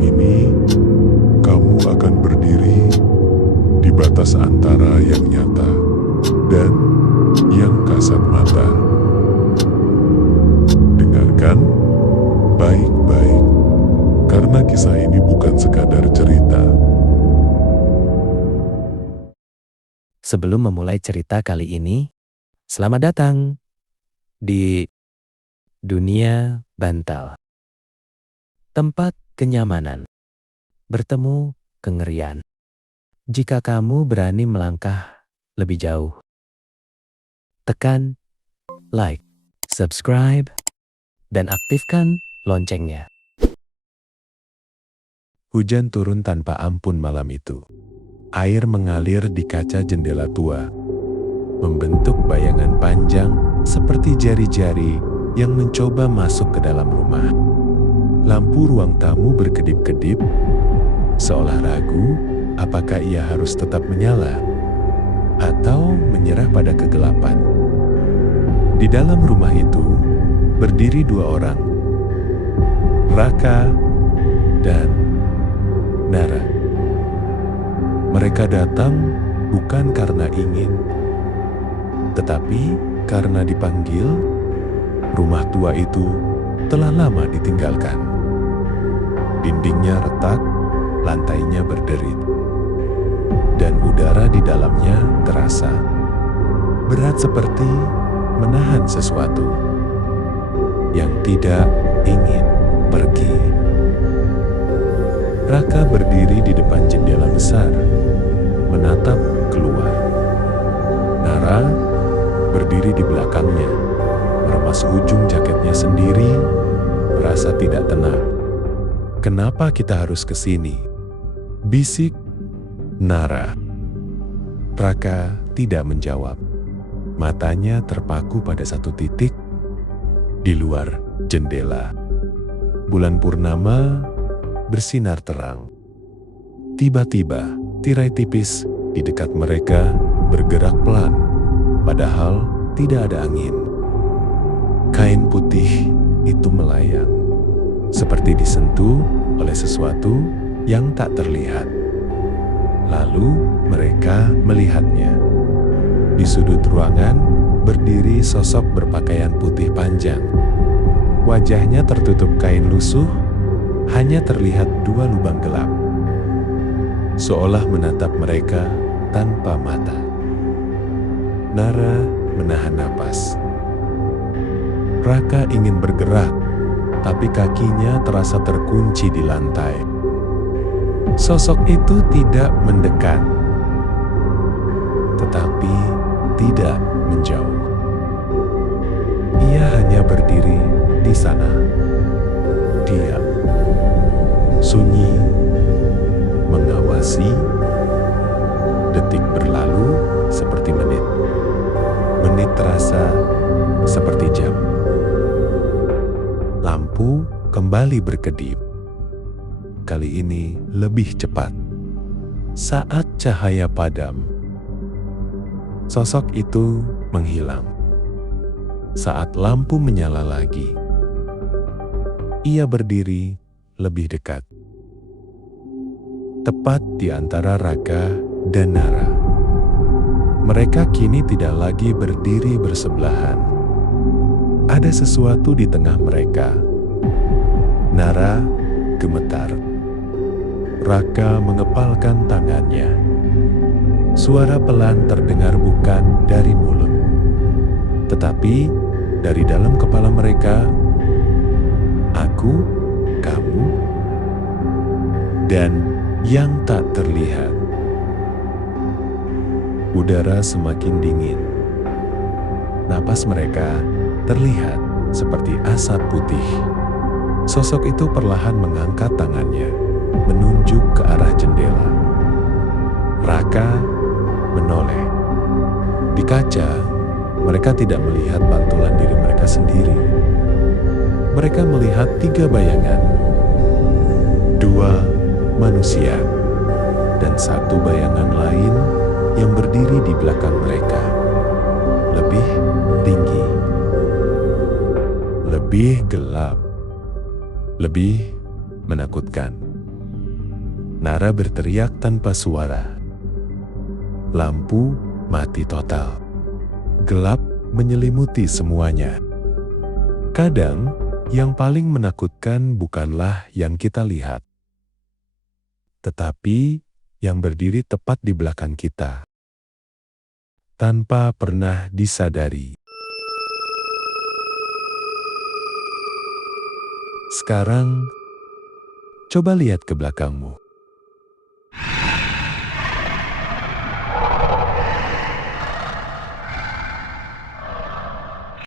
ini, kamu akan berdiri di batas antara yang nyata dan yang kasat mata. Dengarkan baik-baik, karena kisah ini bukan sekadar cerita. Sebelum memulai cerita kali ini, selamat datang di dunia bantal. Tempat kenyamanan, bertemu kengerian. Jika kamu berani melangkah lebih jauh, tekan like, subscribe, dan aktifkan loncengnya. Hujan turun tanpa ampun malam itu. Air mengalir di kaca jendela tua, membentuk bayangan panjang seperti jari-jari yang mencoba masuk ke dalam rumah. Lampu ruang tamu berkedip-kedip, seolah ragu apakah ia harus tetap menyala atau menyerah pada kegelapan. Di dalam rumah itu berdiri dua orang, Raka dan Nara. Mereka datang bukan karena ingin, tetapi karena dipanggil. Rumah tua itu telah lama ditinggalkan. Dindingnya retak, lantainya berderit, dan udara di dalamnya terasa berat seperti menahan sesuatu yang tidak ingin pergi. Raka berdiri di depan jendela besar, menatap keluar. Nara berdiri di belakangnya, meremas ujung jaketnya sendiri, merasa tidak tenang. "Kenapa kita harus ke sini?" bisik Nara. Raka tidak menjawab. Matanya terpaku pada satu titik di luar jendela. Bulan purnama bersinar terang. Tiba-tiba, tirai tipis di dekat mereka bergerak pelan, padahal tidak ada angin. Kain putih itu melayang, seperti disentuh oleh sesuatu yang tak terlihat. Lalu mereka melihatnya. Di sudut ruangan berdiri sosok berpakaian putih panjang. Wajahnya tertutup kain lusuh, hanya terlihat dua lubang gelap, seolah menatap mereka tanpa mata. Nara menahan napas. Raka ingin bergerak, tapi kakinya terasa terkunci di lantai. Sosok itu tidak mendekat, tetapi tidak menjauh. Ia hanya berdiri di sana, diam, sunyi, mengawasi. Detik berlalu seperti menit. Menit terasa seperti jam. Lampu kembali berkedip. Kali ini lebih cepat. Saat cahaya padam, sosok itu menghilang. Saat lampu menyala lagi, ia berdiri lebih dekat, tepat di antara Raka dan Nara. Mereka kini tidak lagi berdiri bersebelahan. Ada sesuatu di tengah mereka. Nara gemetar. Raka mengepalkan tangannya. Suara pelan terdengar bukan dari mulut, tetapi dari dalam kepala mereka. Aku, kamu, dan yang tak terlihat. Udara semakin dingin. Napas mereka terlihat seperti asap putih. Sosok itu perlahan mengangkat tangannya, menunjuk ke arah jendela. Raka menoleh. Di kaca, mereka tidak melihat pantulan diri mereka sendiri. Mereka melihat tiga bayangan. Dua manusia dan satu bayangan lain yang berdiri di belakang mereka. Lebih tinggi, lebih gelap, lebih menakutkan. Nara berteriak tanpa suara. Lampu mati total. Gelap menyelimuti semuanya. Kadang, yang paling menakutkan bukanlah yang kita lihat, tetapi yang berdiri tepat di belakang kita, tanpa pernah disadari. Sekarang, coba lihat ke belakangmu.